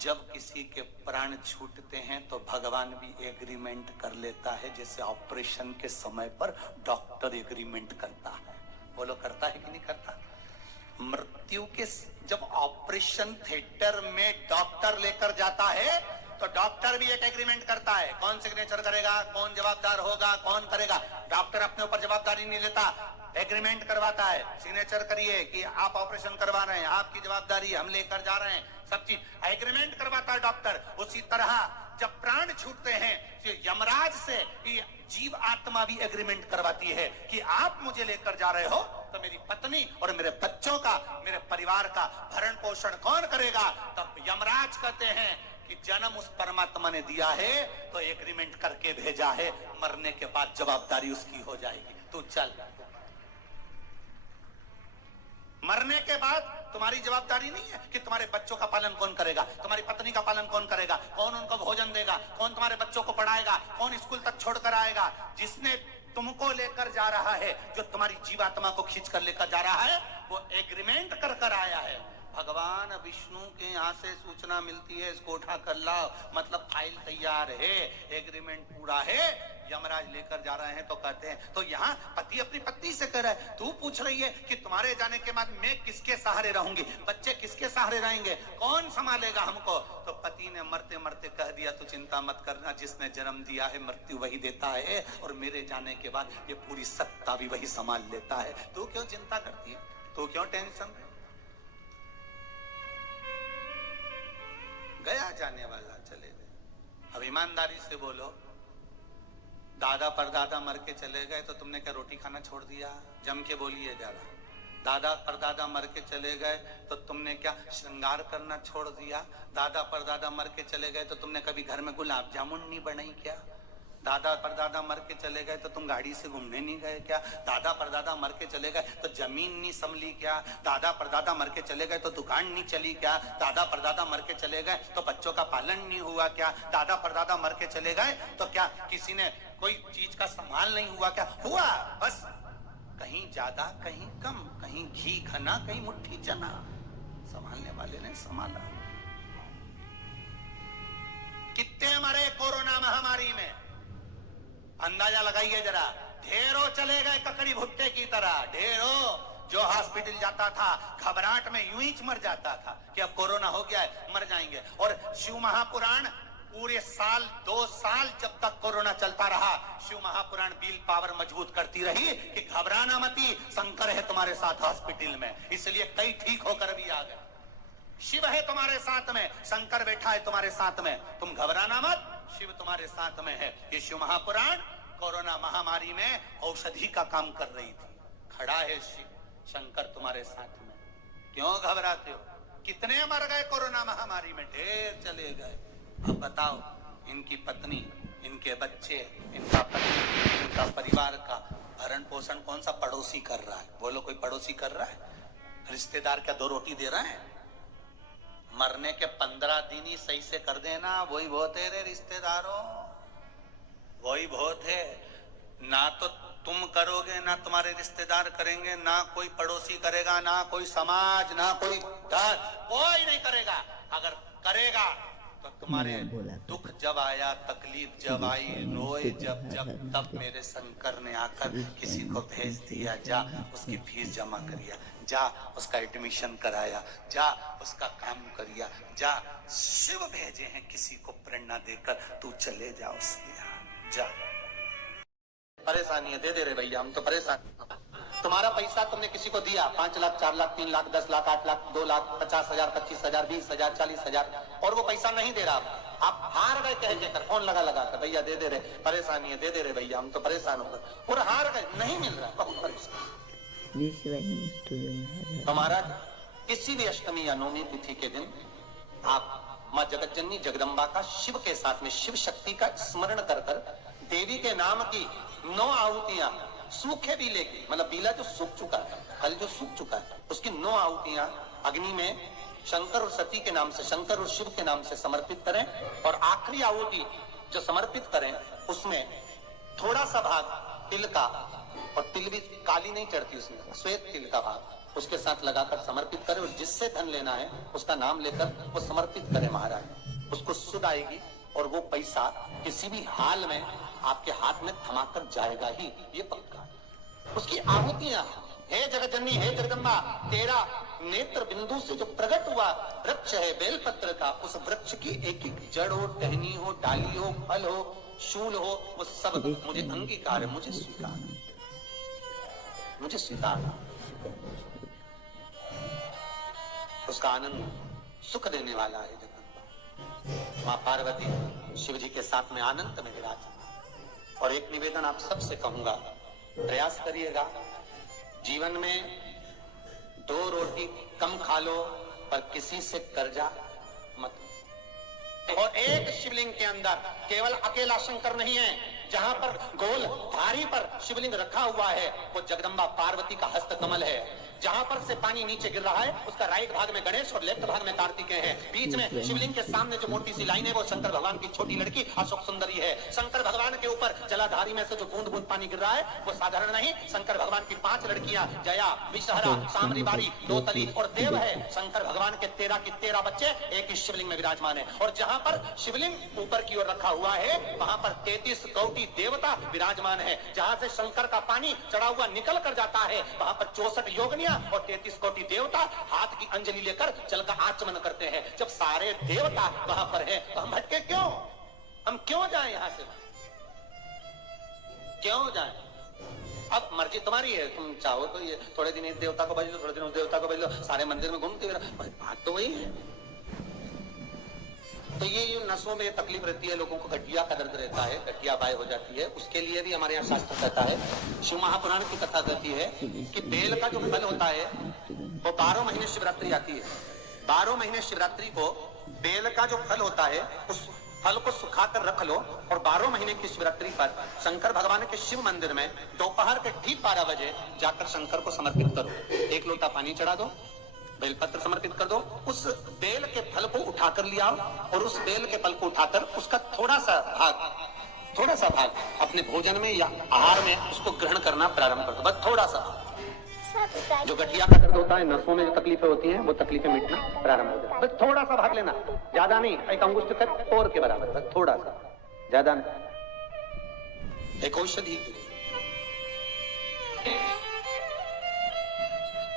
जब किसी के प्राण छूटते हैं तो भगवान भी एग्रीमेंट कर लेता है, जैसे ऑपरेशन के समय पर डॉक्टर एग्रीमेंट करता है। बोलो करता है कि नहीं करता? मृत्यु के जब ऑपरेशन थिएटर में डॉक्टर लेकर जाता है तो डॉक्टर भी एक एग्रीमेंट करता है। कौन सिग्नेचर करेगा, कौन जवाबदार होगा, कौन करेगा? डॉक्टर अपने ऊपर जवाबदारी नहीं लेता, एग्रीमेंट करवाता है। सिग्नेचर करिए कि आप ऑपरेशन करवा रहे हैं, आपकी जवाबदारी हम लेकर जा रहे हैं, सब चीज एग्रीमेंट करवाता है डॉक्टर। उसी तरह जब प्राण छूटते हैं तो यमराज से जीव आत्मा भी एग्रीमेंट करवाती है कि आप मुझे लेकर जा रहे हो तो मेरी पत्नी और मेरे बच्चों का, मेरे परिवार का भरण पोषण कौन करेगा? तब यमराज कहते हैं कि जन्म उस परमात्मा ने दिया है तो एग्रीमेंट करके भेजा है, मरने के बाद जवाबदारी उसकी हो जाएगी। तू चल, मरने के बाद तुम्हारी जवाबदारी नहीं है कि तुम्हारे बच्चों का पालन कौन करेगा, तुम्हारी पत्नी का पालन कौन करेगा, कौन उनको भोजन देगा, कौन तुम्हारे बच्चों को पढ़ाएगा, कौन स्कूल तक छोड़कर आएगा। जिसने तुमको लेकर जा रहा है, जो तुम्हारी जीवात्मा को खींच कर लेकर जा रहा है, वो एग्रीमेंट कर कर आया है। भगवान विष्णु के यहाँ से सूचना मिलती है, इसको उठा कर लाओ, मतलब फाइल तैयार है, एग्रीमेंट पूरा है, यमराज लेकर जा रहे हैं। तो कहते हैं, तो यहाँ पति अपनी पत्नी से कह रहा है, तू पूछ रही है कि तुम्हारे जाने के बाद मैं किसके सहारे रहूंगी, बच्चे किसके सहारे रहेंगे, कौन संभालेगा हमको? तो पति ने मरते मरते कह दिया, तू चिंता मत करना, जिसने जन्म दिया है मृत्यु वही देता है, और मेरे जाने के बाद ये पूरी सत्ता भी वही संभाल लेता है। तू क्यों चिंता करती है, तू क्यों टेंशन? गया जाने वाला चले गए। अब ईमानदारी से बोलो, दादा परदादा मर के चले गए तो तुमने क्या रोटी खाना छोड़ दिया? जम के बोलिए जरा। दादा परदादा मर के चले गए तो तुमने क्या श्रृंगार करना छोड़ दिया? दादा परदादा मर के चले गए तो तुमने कभी घर में गुलाब जामुन नहीं बनाई क्या? दादा परदादा मर के चले गए तो तुम गाड़ी से घूमने नहीं गए क्या? दादा परदादा मर के चले गए तो जमीन नहीं संभली क्या? दादा परदादा मर के चले गए तो दुकान नहीं चली क्या? दादा परदादा मर के चले गए तो बच्चों का पालन नहीं हुआ क्या? दादा परदादा मर के चले गए तो क्या किसी ने कोई चीज का संभाल नहीं हुआ क्या? हुआ, बस कहीं ज्यादा कहीं कम, कहीं घी खना कहीं मुट्ठी चना, संभालने वाले ने संभाला। कितने मरे कोरोना महामारी में, अंदाजा लगाइए जरा। ढेरों चले गए ककड़ी भुट्टे की तरह, ढेरों। जो हॉस्पिटल जाता था घबराहट में यूं ही मर जाता था कि अब कोरोना हो गया है, मर जाएंगे। और शिव महापुराण पूरे साल 2 साल जब तक कोरोना चलता रहा, शिव महापुराण बिल पावर मजबूत करती रही कि घबराना मती, शंकर है तुम्हारे साथ हॉस्पिटल में, इसलिए कई ठीक होकर भी आ गए। शिव है तुम्हारे साथ में, शंकर बैठा है तुम्हारे साथ में, तुम घबराना मत, शिव तुम्हारे साथ में है। ये शिव महापुराण कोरोना महामारी में औषधि का काम कर रही थी। खड़ा है शिव, शंकर तुम्हारे साथ में, क्यों घबराते हो? कितने मर गए कोरोना महामारी में? ढेर चले गए। अब बताओ, इनकी पत्नी, इनके बच्चे, इनका पति, इनका परिवार का भरण पोषण कौन सा पड़ोसी कर रहा है? बोलो, कोई पड़ोसी कर रहा है? रिश्तेदार क्या 2 रोटी दे रहे हैं? मरने के 15 दिन ही सही से कर देना, वही बहुत है रे रिश्तेदारों, वही बहुत है। ना तो तुम करोगे, ना तुम्हारे रिश्तेदार करेंगे, ना कोई पड़ोसी करेगा, ना कोई समाज, ना कोई दल, कोई नहीं करेगा। अगर करेगा तो तुम्हारे दुख जब आया, तकलीफ जब आई, रोए जब तब मेरे शंकर ने आकर किसी को भेज दिया, जा उसकी फीस जमा करिया, जा उसका एडमिशन कराया, जा उसका काम करिया, जा। शिव भेजे हैं किसी को प्रेरणा देकर, तू चले जा उसके यहाँ, जा। परेशानी है, दे दे रे भैया, हम तो परेशान। तुम्हारा पैसा तुमने किसी को दिया, 5 लाख, 4 लाख, 3 लाख, 10 लाख, 8 लाख, 2 लाख, 50,000, 25,000, 20,000, 40,000, और वो पैसा नहीं दे रहा, आप हार गए कह के, फोन लगा लगा कर, भैया दे दे रे, परेशानी है, दे दे रे भैया, हम तो परेशान हो गए, और हार गए, नहीं मिल रहा, बहुत परेशान। तो महाराज, किसी भी अष्टमी या नवमी तिथि के दिन आप माँ जगतजननी जगदम्बा का शिव के साथ में शिव शक्ति का स्मरण कर कर देवी के नाम की 9 आहुतियां, सूखे बीले की, मतलब बीला जो सूख चुका है, फल जो सूख चुका है, उसकी 9 आहुतियां अग्नि में शंकर और सती के नाम से, शंकर और शिव के नाम से समर्पित करें। और आखिरी आहुति जो समर्पित करें उसमें थोड़ा सा भाग तिल का, और तिल भी काली नहीं चढ़ती उसमें, श्वेत तिल का भाग उसके साथ लगाकर समर्पित करें। और जिस जिससे धन लेना है उसका नाम लेकर वो समर्पित करे महाराज, उसको सुध आएगी और वो पैसा किसी भी हाल में आपके हाथ में थमाकर जाएगा ही, ये पक्का है। उसकी आहुतियां, हे जगजननी, हे जगदम्बा, तेरा नेत्र बिंदु से जो प्रकट हुआ वृक्ष है बेलपत्र का, उस वृक्ष की एक एक जड़ हो, टहनी हो, डाली हो, फल हो, शूल हो, वो सब मुझे अंगीकार है, मुझे स्वीकार, मुझे स्वीकार। उसका आनंद सुख देने वाला है जगदम्बा। मां पार्वती शिव जी के साथ में आनंद में विराज। और एक निवेदन आप सबसे कहूंगा, प्रयास करिएगा जीवन में 2 रोटी कम खा लो पर किसी से कर्जा मत। और एक शिवलिंग के अंदर केवल अकेला शंकर नहीं है, जहां पर गोल धारी पर शिवलिंग रखा हुआ है वो जगदम्बा पार्वती का हस्त कमल है। जहां पर से पानी नीचे गिर रहा है उसका राइट भाग में गणेश और लेफ्ट भाग में कार्तिकेय है। बीच में शिवलिंग के सामने जो मोटी सी लाइन है वो शंकर भगवान की छोटी लड़की अशोक सुंदरी है। शंकर भगवान के ऊपर जलाधारी में से जो बूंद बूंद पानी गिर रहा है वो साधारण नहीं, शंकर भगवान की 5 लड़कियां जया, विषहरा, सामरी बारी, लोतली और देव है। शंकर भगवान के 13 की 13 बच्चे एक ही शिवलिंग में विराजमान है। और जहां पर शिवलिंग ऊपर की ओर रखा हुआ है वहां पर 33 कोटि देवता विराजमान है। जहां से शंकर का पानी चढ़ा हुआ निकल कर जाता है वहां पर 64 योगिनियां और 33 कोटि देवता हाथ की अंजलि लेकर जल का आचमन करते हैं। जब सारे देवता वहां पर हैं तो हम भटके क्यों? हम क्यों जाएं यहां से? क्यों जाएं? अब मर्जी तुम्हारी है, तुम चाहो तो ये थोड़े दिन इस देवता को बज लो, थोड़े दिन उस देवता को बज लो, सारे मंदिर में घूमते हुए, बात तो वही है। तो ये नसों में तकलीफ रहती है, लोगों को गठिया का दर्द रहता है, गठिया बाय हो जाती है, उसके लिए भी हमारे यहाँ शास्त्र कहता है, शिव महापुराण की कथा कहती है कि बेल का जो फल होता है वो 12 महीने शिवरात्रि आती है। 12 महीने शिवरात्रि को बेल का जो फल होता है उस फल को सुखाकर रख लो और 12 महीने की शिवरात्रि पर शंकर भगवान के शिव मंदिर में दोपहर के ठीक 12 बजे जाकर शंकर को समर्पित करो। 1 लोटा पानी चढ़ा दो, बेलपत्र समर्पित कर दो, उस बेल के फल को उठाकर ले आओ और उस बेल के फल को उठाकर उसका थोड़ा सा भाग अपने भोजन में या आहार में उसको ग्रहण करना प्रारंभ कर दो। बस थोड़ा सा, जो गठिया का दर्द होता है, नसों में जो तकलीफें होती हैं वो तकलीफें मिटना प्रारंभ हो जाए। बस थोड़ा सा भाग लेना, ज्यादा नहीं, 1 अंगुष्ठ तक और के बराबर, बस थोड़ा सा, ज्यादा नहीं। एक औषधि,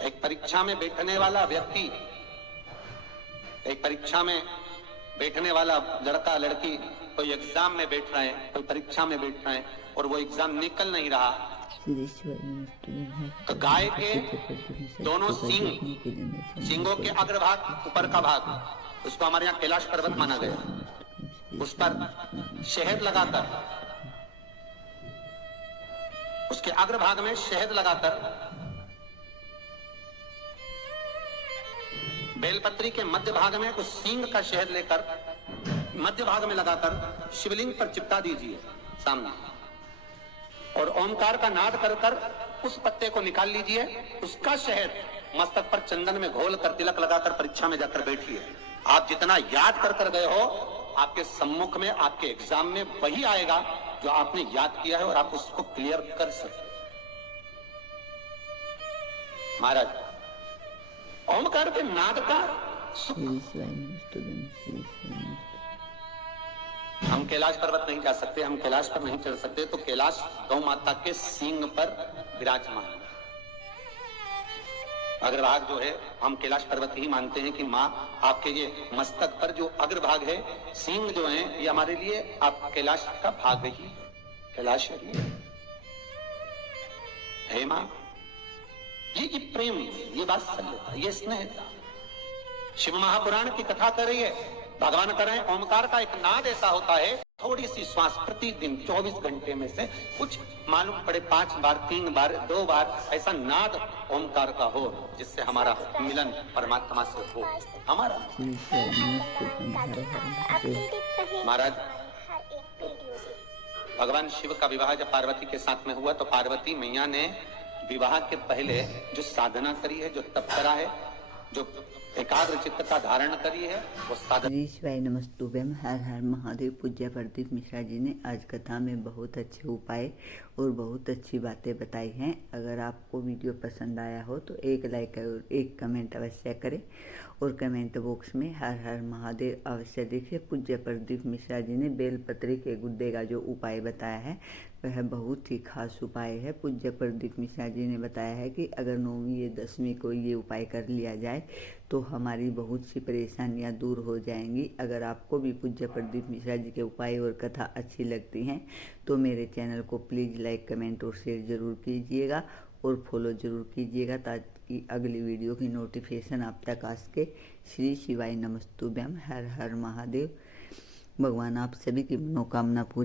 एक परीक्षा में बैठने वाला व्यक्ति, एक परीक्षा में बैठने वाला लड़का लड़की कोई एग्जाम में बैठ रहे हैं, कोई परीक्षा में बैठ रहे हैं और वो एग्जाम निकल नहीं रहा, तो गाय के दोनों सींगों के अग्रभाग, ऊपर का भाग, उसको हमारे यहाँ कैलाश पर्वत माना गया, उस पर शहद लगाकर, उसके अग्रभाग में शहद लगाकर, बेलपत्री के मध्य भाग में उस सींग का शहद लेकर मध्य भाग में लगाकर शिवलिंग पर चिपका दीजिए सामने, और ओमकार का नाद कर कर उस पत्ते को निकाल लीजिए, उसका शहद मस्तक पर चंदन में घोल कर तिलक लगाकर परीक्षा में जाकर बैठिए। आप जितना याद कर कर गए हो आपके सम्मुख में, आपके एग्जाम में वही आएगा जो आपने याद किया है और आप उसको क्लियर कर सकते। महाराज, ओमकार के नाद का हम कैलाश पर्वत नहीं जा सकते, हम कैलाश पर नहीं चढ़ सकते, तो कैलाश गौ माता के सींग पर विराजमान है। अग्रभाग जो है हम कैलाश पर्वत ही मानते हैं कि माँ आपके ये मस्तक पर जो अग्रभाग है, सींग जो है, ये हमारे लिए आप कैलाश का भाग ही, कैलाश है माँ। ये प्रेम, ये बात सरलता, ये स्नेह। शिव महापुराण की कथा कर रही है, भगवान कर रहे हैं, ओमकार का एक नाद ऐसा होता है, थोड़ी सी श्वास प्रतिदिन 24 घंटे में से कुछ मालूम पड़े 5 बार, 3 बार, 2 बार ऐसा नाद ओमकार का हो जिससे हमारा मिलन परमात्मा से हो। हमारा महाराज, भगवान शिव का विवाह जब पार्वती के साथ में हुआ तो पार्वती मैया ने विवाह के पहले जो साधना करी है, जो तप करा है, जो एकाग्र चित्त का धारण करी है वो साधन। श्री शिवाय नमस्तुभ्यम। हर हर महादेव। पूज्य प्रदीप मिश्रा जी ने आज कथा में बहुत अच्छे उपाय और बहुत अच्छी बातें बताई हैं। अगर आपको वीडियो पसंद आया हो तो एक लाइक और एक कमेंट अवश्य करें और कमेंट बॉक्स में हर हर महादेव अवश्य लिखिए। पूज्य प्रदीप मिश्रा जी ने बेलपत्री के गुड्डे का जो उपाय बताया है वह बहुत ही खास उपाय है। पूज्य प्रदीप मिश्रा जी ने बताया है कि अगर 9वीं या 10वीं को ये उपाय कर लिया जाए तो हमारी बहुत सी परेशानियां दूर हो जाएंगी। अगर आपको भी पूज्य प्रदीप मिश्रा जी के उपाय और कथा अच्छी लगती हैं तो मेरे चैनल को प्लीज़ लाइक कमेंट और शेयर ज़रूर कीजिएगा और फॉलो ज़रूर कीजिएगा ताकि अगली वीडियो की नोटिफिकेशन आप तक आ सके। श्री शिवाय नमस्तुभ्यम। हर हर महादेव। भगवान आप सभी की मनोकामना पूरी